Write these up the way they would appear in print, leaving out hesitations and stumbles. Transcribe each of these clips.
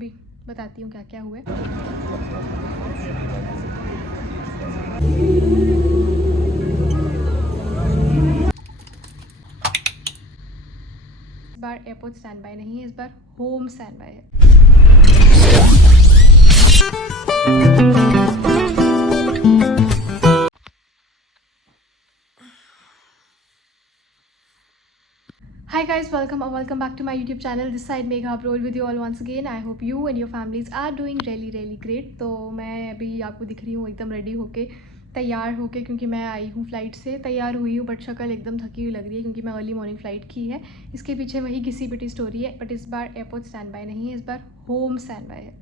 भी बताती हूँ क्या क्या हुआ है। इस बार एयरपोर्ट स्टैंड बाय नहीं है, इस बार होम स्टैंड बाय है। Hi guys, welcome back to my YouTube channel. This side Megha Abrol with you all once again. I hope you and your families are doing really great. तो मैं अभी आपको दिख रही हूँ एकदम रेडी होके, तैयार होके, क्योंकि मैं आई हूँ फ़्लाइट से। तैयार हुई हूँ बट शक्ल एकदम थकी हुई लग रही है क्योंकि मैं अर्ली मॉर्निंग फ़्लाइट की है। इसके पीछे वही घिसी पिटी स्टोरी है, बट इस बार एयरपोर्ट स्टैंड बाय नहीं है, इस बार होम स्टैंड बाय है,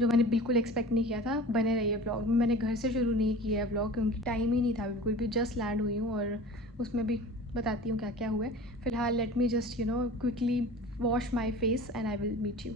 जो मैंने बिल्कुल एक्सपेक्ट नहीं किया था। बने रहिए ब्लॉग में। मैंने घर से शुरू नहीं किया है ब्लॉग क्योंकि टाइम ही नहीं था बिल्कुल भी। जस्ट लैंड हुई हूँ और उसमें भी बताती हूँ क्या क्या हुआ है। फ़िलहाल let me just quickly wash my face and I will meet you.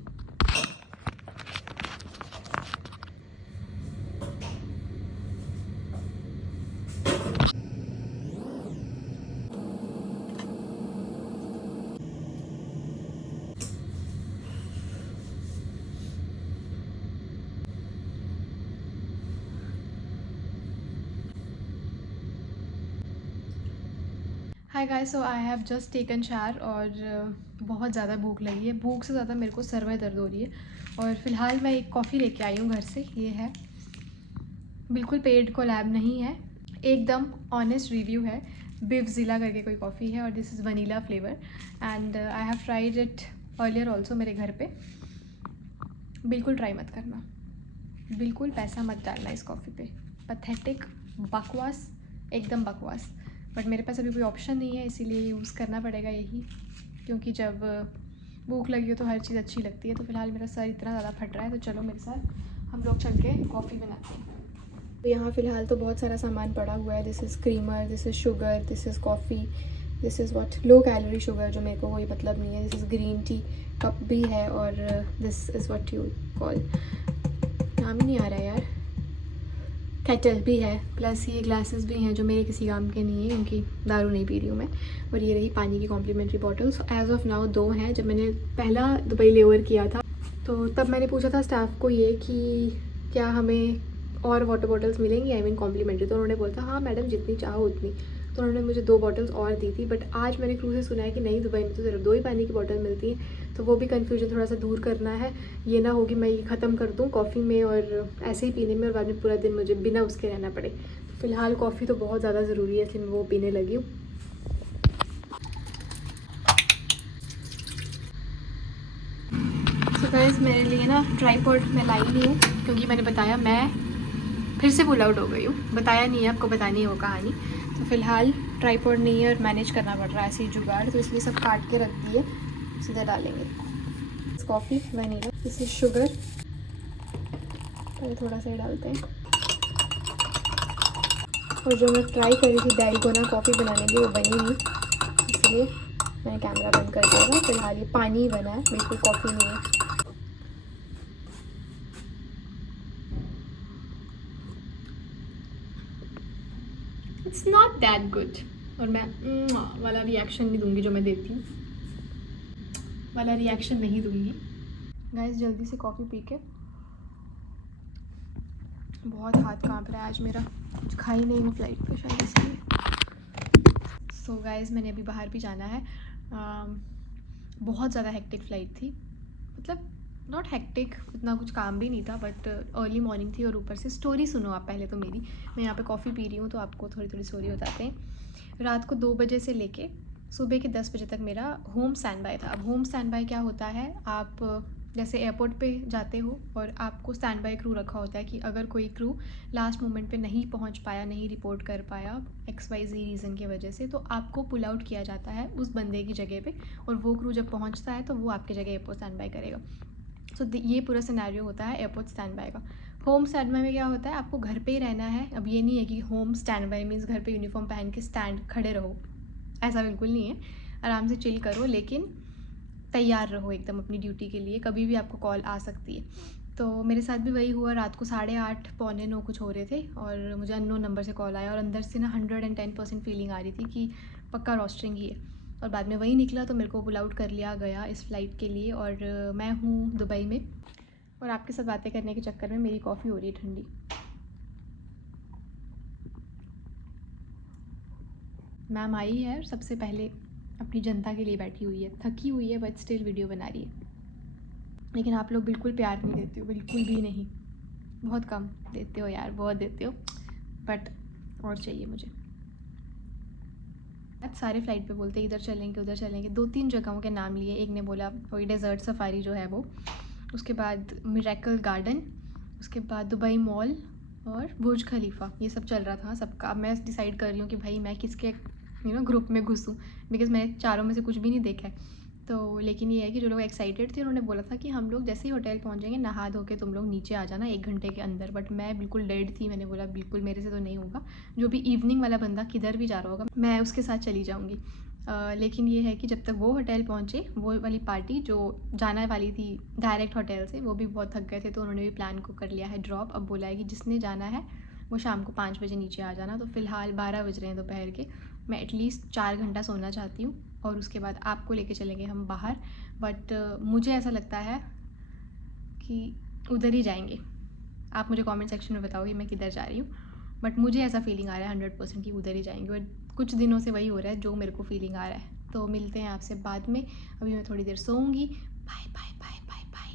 Hi guys, so I have just taken shower और बहुत ज़्यादा भूख लगी है। भूख से ज़्यादा मेरे को सर में दर्द हो रही है और फ़िलहाल मैं एक कॉफ़ी लेके आई हूँ घर से। ये है, बिल्कुल पेड कोलैब नहीं है, एकदम ऑनेस्ट रिव्यू है। बिवज़िला करके कोई कॉफ़ी है और this is vanilla flavour and I have tried it earlier also मेरे घर पे। बिल्कुल ट्राई मत करना, बिल्कुल पैसा मत डालना इस कॉफ़ी पे। पैथेटिक, बकवास, एकदम बकवास। बट मेरे पास अभी कोई ऑप्शन नहीं है, इसीलिए यूज़ करना पड़ेगा यही, क्योंकि जब भूख लगी हो तो हर चीज़ अच्छी लगती है। तो फ़िलहाल मेरा सर इतना ज़्यादा फट रहा है, तो चलो मेरे साथ हम लोग चल के कॉफ़ी बनाते हैं। तो यहाँ फ़िलहाल तो बहुत सारा सामान पड़ा हुआ है। This is creamer, this is sugar, this is coffee, this is what low calorie sugar, जो मेरे को कोई मतलब नहीं है। This is green tea cup भी है और this is what you call, नाम ही नहीं आ रहा है यार, केटल भी है। प्लस ये ग्लासेस भी हैं जो मेरे किसी काम के नहीं है क्योंकि दारू नहीं पी रही हूँ मैं। और ये रही पानी की complimentary bottles. As of now 2 हैं। जब मैंने पहला दुबई लेओवर किया था तो तब मैंने पूछा था स्टाफ को ये कि क्या हमें और वाटर बॉटल्स मिलेंगी, आई मीन कॉम्प्लीमेंट्री। तो उन्होंने बोला था हाँ मैडम जितनी चाहो उतनी। तो उन्होंने मुझे 2 बॉटल्स और दी थी। बट आज मैंने क्रू से सुना है कि नहीं, दुबई में तो सिर्फ 2 ही पानी की बॉटल मिलती हैं। तो वो भी कन्फ्यूजन थोड़ा सा दूर करना है। ये ना हो कि मैं ये ख़त्म कर दूँ कॉफ़ी में और ऐसे ही पीने में और बाद में पूरा दिन मुझे बिना उसके रहना पड़े। तो फ़िलहाल कॉफ़ी तो बहुत ज़्यादा ज़रूरी है, इसलिए मैं वो पीने लगी हूँ। तो गाइस मेरे लिए ना ट्राइपॉड मैं लाई नहीं हूँ क्योंकि मैंने बताया मैं फिर से पुल आउट हो गई हूँ। बताया नहीं है आपको, बतानी है वो कहानी। तो फ़िलहाल ट्राइपॉड नहीं है और मैनेज करना पड़ रहा है ऐसे ही जुगाड़। तो इसलिए सब काट के रख दिए, सीधा डालेंगे। Coffee, vanilla, this is sugar, पहले थोड़ा सा ही डालते हैं। और जो मैं ट्राई करी थी डाइगोना कॉफ़ी बनाने की वो बनी नहीं, इसलिए मैंने कैमरा बंद कर दिया था। फिलहाल ये पानी ही बना है, बिल्कुल कॉफ़ी नहीं है। It's not that good. और मैं वाला रिएक्शन नहीं दूंगी जो मैं देती हूँ, वाला रिएक्शन नहीं दूंगी। गाइस जल्दी से कॉफ़ी पी के, बहुत हाथ कांप रहा है आज मेरा, कुछ खा ही नहीं हूँ फ्लाइट पे शायद इसलिए। सो गाइस मैंने अभी बाहर भी जाना है। बहुत ज़्यादा हेक्टिक फ़्लाइट थी, मतलब नॉट हेक्टिक, इतना कुछ काम भी नहीं था, बट अर्ली मॉर्निंग थी। और ऊपर से स्टोरी सुनो आप पहले तो मेरी। मैं यहाँ पे कॉफ़ी पी रही हूँ तो आपको थोड़ी थोड़ी स्टोरी बताते हैं। रात को 2 बजे से लेके सुबह के 10 बजे तक मेरा होम स्टैंड बाय था। अब होम स्टैंड बाय क्या होता है, आप जैसे एयरपोर्ट पे जाते हो और आपको स्टैंड बाय क्रू रखा होता है कि अगर कोई क्रू लास्ट मोमेंट पे नहीं पहुंच पाया, नहीं रिपोर्ट कर पाया XYZ रीज़न की वजह से, तो आपको पुल आउट किया जाता है उस बंदे की जगह पे। और वो क्रू जब पहुंचता है तो वो आपकी जगह एयरपोर्ट स्टैंड बाय करेगा। सो ये पूरा सिनेरियो होता है एयरपोर्ट स्टैंड बाय का। होम स्टैंड बाय में क्या होता है, आपको घर पे ही रहना है। अब ये नहीं है कि होम स्टैंड बाय मीन्स घर पे यूनिफॉर्म पहन के स्टैंड खड़े रहो, ऐसा बिल्कुल नहीं है। आराम से चिल करो, लेकिन तैयार रहो एकदम अपनी ड्यूटी के लिए, कभी भी आपको कॉल आ सकती है। तो मेरे साथ भी वही हुआ। रात को 8:30 पौने 9 कुछ हो रहे थे और मुझे अननोन नंबर से कॉल आया और अंदर से ना 110% फीलिंग आ रही थी कि पक्का रोस्टरिंग ही है। और बाद में वही निकला तो मेरे को पुल आउट कर लिया गया इस फ़्लाइट के लिए। और मैं हूँ दुबई में और आपके साथ बातें करने के चक्कर में मेरी कॉफ़ी हो रही है ठंडी। मैम आई है और सबसे पहले अपनी जनता के लिए बैठी हुई है, थकी हुई है बट स्टिल वीडियो बना रही है। लेकिन आप लोग बिल्कुल प्यार नहीं देते हो, बिल्कुल भी नहीं, बहुत कम देते हो यार, बहुत देते हो, बट और चाहिए मुझे। आज सारे फ़्लाइट पे बोलते हैं इधर चलेंगे उधर चलेंगे, 2-3 जगहों के नाम लिए। एक ने बोला कोई डेज़र्ट सफारी जो है वो, उसके बाद मिरेकल गार्डन, उसके बाद दुबई मॉल और बुर्ज खलीफा, ये सब चल रहा था सबका। अब मैं डिसाइड कर रही हूँ कि भाई मैं किसके ग्रुप में घुसूँ, बिकॉज़ मैंने चारों में से कुछ भी नहीं देखा है। तो लेकिन ये है कि जो लोग एक्साइटेड थे उन्होंने बोला था कि हम लोग जैसे ही होटल पहुँचेंगे नहा धो के तुम लोग नीचे आ जाना 1 घंटे के अंदर। बट मैं बिल्कुल डेड थी, मैंने बोला बिल्कुल मेरे से तो नहीं होगा। जो भी इवनिंग वाला बंदा किधर भी जा रहा होगा मैं उसके साथ चली जाऊँगी। लेकिन ये है कि जब तक वो होटल पहुँचे, वो वाली पार्टी जो जाने वाली थी डायरेक्ट होटल से, वो भी बहुत थक गए थे तो उन्होंने भी प्लान को कर लिया है ड्रॉप। अब बोला है कि जिसने जाना है वो शाम को 5 बजे नीचे आ जाना। तो फ़िलहाल 12 बज रहे हैं दोपहर के। मैं एटलीस्ट 4 घंटा सोना चाहती हूँ और उसके बाद आपको लेके चलेंगे हम बाहर। बट मुझे ऐसा लगता है कि उधर ही जाएंगे। आप मुझे कमेंट सेक्शन में बताओगे मैं किधर जा रही हूँ, बट मुझे ऐसा फीलिंग आ रहा है 100% कि उधर ही जाएंगे। और कुछ दिनों से वही हो रहा है जो मेरे को फीलिंग आ रहा है। तो मिलते हैं आपसे बाद में, अभी मैं थोड़ी देर सोऊंगी। Bye bye bye bye bye.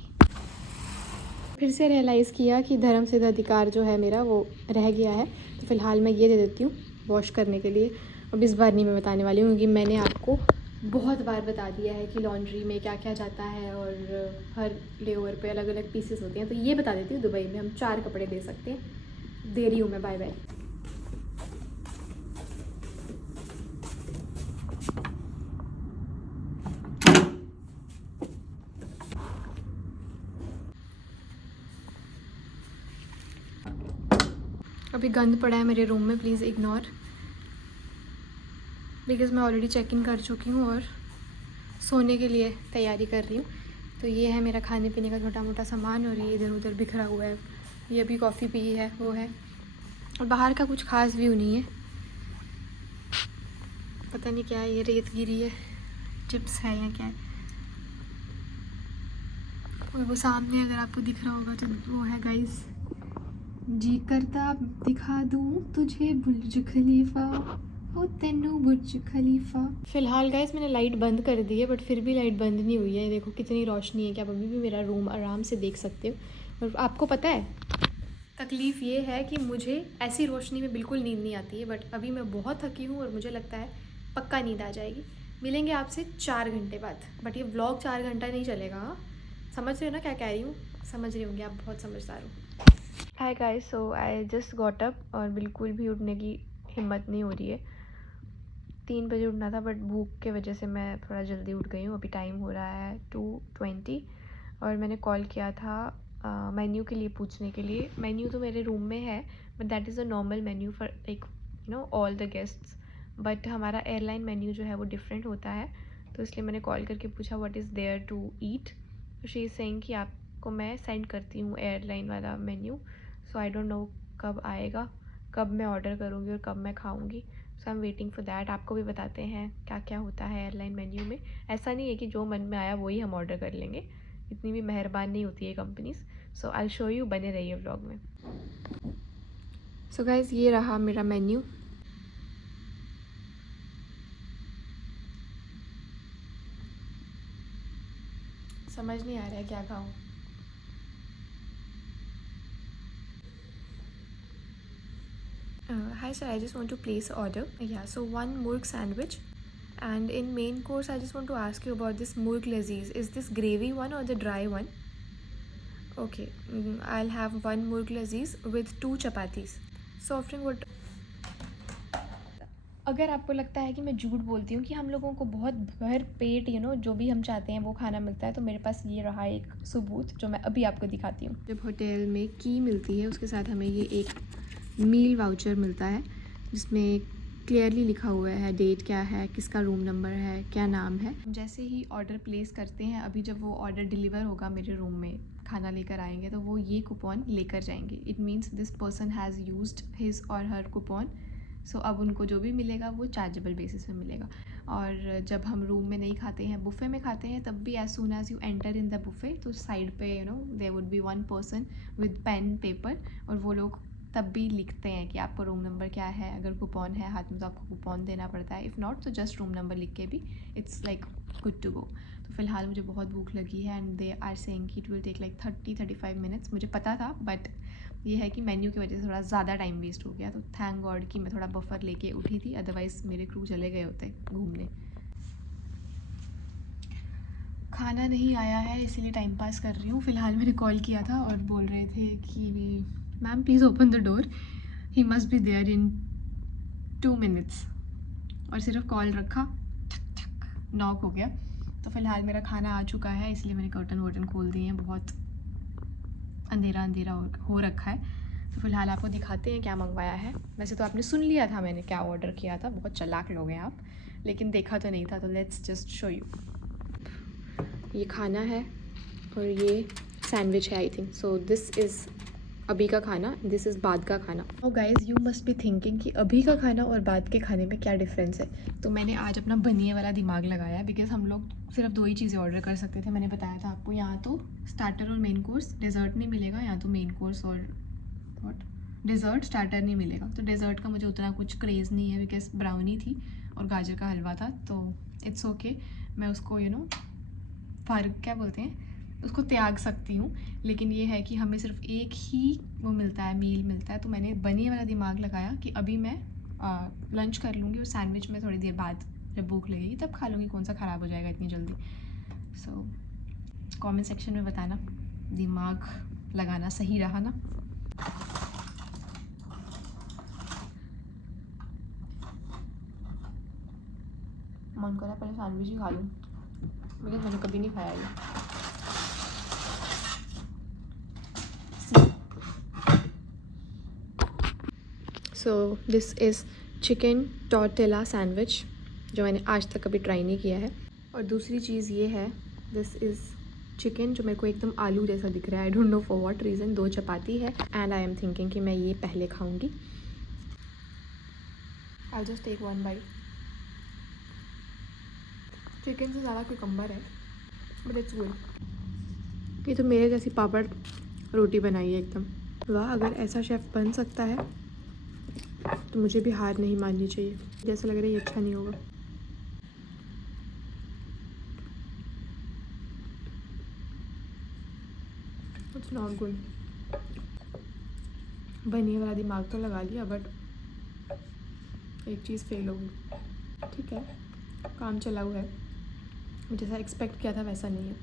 फिर से रियलाइज़ किया कि धर्म सिद्ध अधिकार जो है मेरा वो रह गया है, तो फ़िलहाल मैं ये दे देती हूँ वॉश करने के लिए। अब इस बार नहीं मैं बताने वाली हूँ क्योंकि मैंने आपको बहुत बार बता दिया है कि लॉन्ड्री में क्या क्या जाता है और हर लेओवर पे अलग अलग पीसेस होते हैं। तो ये बता देती हूँ, दुबई में हम 4 कपड़े दे सकते हैं। दे रही हूँ मैं, बाय बाय। अभी गंद पड़ा है मेरे रूम में, प्लीज़ इग्नोर, बिकॉज़ मैं ऑलरेडी चेक इन कर चुकी हूँ और सोने के लिए तैयारी कर रही हूँ। तो ये है मेरा खाने पीने का छोटा मोटा सामान और ये इधर उधर बिखरा हुआ है। ये अभी कॉफ़ी पी है वो है, और बाहर का कुछ खास व्यू नहीं है, पता नहीं क्या है, ये रेत गिरी है, चिप्स है या क्या है। और वो सामने अगर आपको दिख रहा होगा तो वो है गाइस, जी करता दिखा दूँ तुझे बुर्ज खलीफा, ओ तेनू बुर्ज खलीफा। फ़िलहाल गाइस मैंने लाइट बंद कर दी है बट फिर भी लाइट बंद नहीं हुई है। देखो कितनी रोशनी है कि आप अभी भी मेरा रूम आराम से देख सकते हो। और आपको पता है तकलीफ़ ये है कि मुझे ऐसी रोशनी में बिल्कुल नींद नहीं आती है, बट अभी मैं बहुत थकी हूँ और मुझे लगता है पक्का नींद आ जाएगी। मिलेंगे आपसे 4 घंटे बाद, बट ये व्लॉग 4 घंटा नहीं चलेगा। हाँ, समझ रहे हो ना क्या कह रही हूँ? समझ रही होंगी आप, बहुत समझदार हो। हाय guys, so I just got up और बिल्कुल भी उठने की हिम्मत नहीं हो रही है। 3 बजे उठना था बट भूख के वजह से मैं थोड़ा जल्दी उठ गई हूँ। अभी टाइम हो रहा है 2:20 और मैंने कॉल किया था मेन्यू के लिए पूछने के लिए। मेन्यू तो मेरे रूम में है but that is a normal menu for like all the guests, but हमारा एयरलाइन मेन्यू जो है वो डिफरेंट होता है। तो इसलिए मैंने कॉल करके पूछा what is there to eat. तो शी इज़ सेइंग कि आपको मैं सेंड करती हूँ एयरलाइन वाला menu. So I don't know कब आएगा, कब मैं ऑर्डर करूँगी और कब मैं खाऊँगी। So I am waiting for that. आपको भी बताते हैं क्या क्या होता है एयरलाइन मेन्यू में। ऐसा नहीं है कि जो मन में आया वही हम ऑर्डर कर लेंगे, इतनी भी मेहरबान नहीं होती है companies. So I show you, बने रहिए व्लॉग में। सो गाइज़ ये रहा मेरा मेन्यू। समझ नहीं आ रहा है क्या खाऊँ। Hi sir, I just want to place an order. Yeah, so 1 murg sandwich, and in main course I just want to ask you about this murg lazeez. Is this gravy one or the dry one? Okay, I'll have 1 murg lazeez with 2 chapatis. Soft drink would. अगर आपको लगता है कि मैं झूठ बोलती हूँ कि हम लोगों को बहुत भर पेट जो भी हम चाहते हैं वो खाना मिलता है, तो मेरे पास ये रहा एक सबूत जो मैं अभी आपको दिखाती हूँ। जब होटल में की मिलती है उसके साथ हमें ये एक मील वाउचर मिलता है जिसमें क्लियरली लिखा हुआ है डेट क्या है, किसका रूम नंबर है, क्या नाम है। जैसे ही ऑर्डर प्लेस करते हैं, अभी जब वो ऑर्डर डिलीवर होगा मेरे रूम में, खाना लेकर आएंगे तो वो ये कूपन लेकर जाएंगे। It means this person has used his और हर कूपन। सो अब उनको जो भी मिलेगा वो चार्जेबल बेसिस पे मिलेगा। और जब हम रूम में नहीं खाते हैं, बुफ़े में खाते हैं, तब भी as soon as you enter in the buffet तो साइड पे there would be one person with pen paper, और वो लोग तब भी लिखते हैं कि आपका रूम नंबर क्या है। अगर कूपन है हाथ में तो आपको कूपन देना पड़ता है, इफ़ नॉट तो जस्ट रूम नंबर लिख के भी it's like good to go. तो फ़िलहाल मुझे बहुत भूख लगी है एंड दे आर सेइंग कि it will take like 30-35 minutes. मुझे पता था, बट ये है कि मेन्यू की वजह से थोड़ा ज़्यादा टाइम वेस्ट हो गया। तो थैंक गॉड कि मैं थोड़ा बफर लेके उठी थी, अदरवाइज़ मेरे क्रू चले गए होते घूमने। खाना नहीं आया है इसीलिए टाइम पास कर रही हूँ। फ़िलहाल मैंने कॉल किया था और बोल रहे थे कि ma'am please open the door, he must be there in 2 minutes, और सिर्फ कॉल रखा, ठक ठक नॉक हो गया। तो फ़िलहाल मेरा खाना आ चुका है, इसलिए मैंने कर्टन वर्टन खोल दिए हैं, बहुत अंधेरा अंधेरा हो रखा है। तो फ़िलहाल आपको दिखाते हैं क्या मंगवाया है। वैसे तो आपने सुन लिया था मैंने क्या ऑर्डर किया था, बहुत चालाक लोग हैं आप, लेकिन देखा तो नहीं था। तो लेट्स जस्ट शो यू। ये खाना है और ये सैंडविच है I think. So this is अभी का खाना, दिस इज़ बाद का खाना। और guys you must be thinking कि अभी का खाना और बाद के खाने में क्या डिफरेंस है। तो मैंने आज अपना बनिए वाला दिमाग लगाया, बिकॉज़ हम लोग सिर्फ 2 ही चीज़ें ऑर्डर कर सकते थे। मैंने बताया था आपको, यहाँ तो स्टार्टर और मेन कोर्स, डेज़र्ट नहीं मिलेगा, यहाँ तो मेन कोर्स और व्हाट डेज़र्ट स्टार्टर नहीं मिलेगा। तो डेज़र्ट का मुझे उतना कुछ क्रेज़ नहीं है, बिकॉज़ ब्राउनी थी और गाजर का हलवा था, तो इट्स ओके। मैं उसको फ़र्क क्या बोलते हैं, उसको त्याग सकती हूँ। लेकिन ये है कि हमें सिर्फ एक ही वो मिलता है, मील मिलता है। तो मैंने बनिए वाला दिमाग लगाया कि अभी मैं लंच कर लूँगी और सैंडविच में थोड़ी देर बाद जब भूख लगेगी तब खा लूँगी, कौन सा ख़राब हो जाएगा इतनी जल्दी। सो कमेंट सेक्शन में बताना दिमाग लगाना सही रहा ना। मन करा पहले सैंडविच ही खा लूँ, बिकॉज मैंने कभी नहीं खाया ये। So this is chicken tortilla sandwich, जो मैंने आज तक कभी ट्राई नहीं किया है। और दूसरी चीज़ ये है, दिस इज़ चिकन जो मेरे को एकदम आलू जैसा दिख रहा है, आई don't know for what reason. 2 चपाती है एंड आई एम थिंकिंग कि मैं ये पहले खाऊंगी। I just take 1 bite. Chicken से ज़्यादा कुकम्बर है, बट इट्स गुड। ये तो मेरे जैसी पापड़ रोटी बनाई है एकदम। वाह, अगर ऐसा शेफ़ बन सकता है तो मुझे भी हार नहीं माननी चाहिए। जैसा लग रहा है ये अच्छा नहीं होगा। It's not good. बनिए वाला दिमाग तो लगा लिया, बट एक चीज़ फेल हो गई। ठीक है, काम चला हुआ है, जैसा एक्सपेक्ट किया था वैसा नहीं है।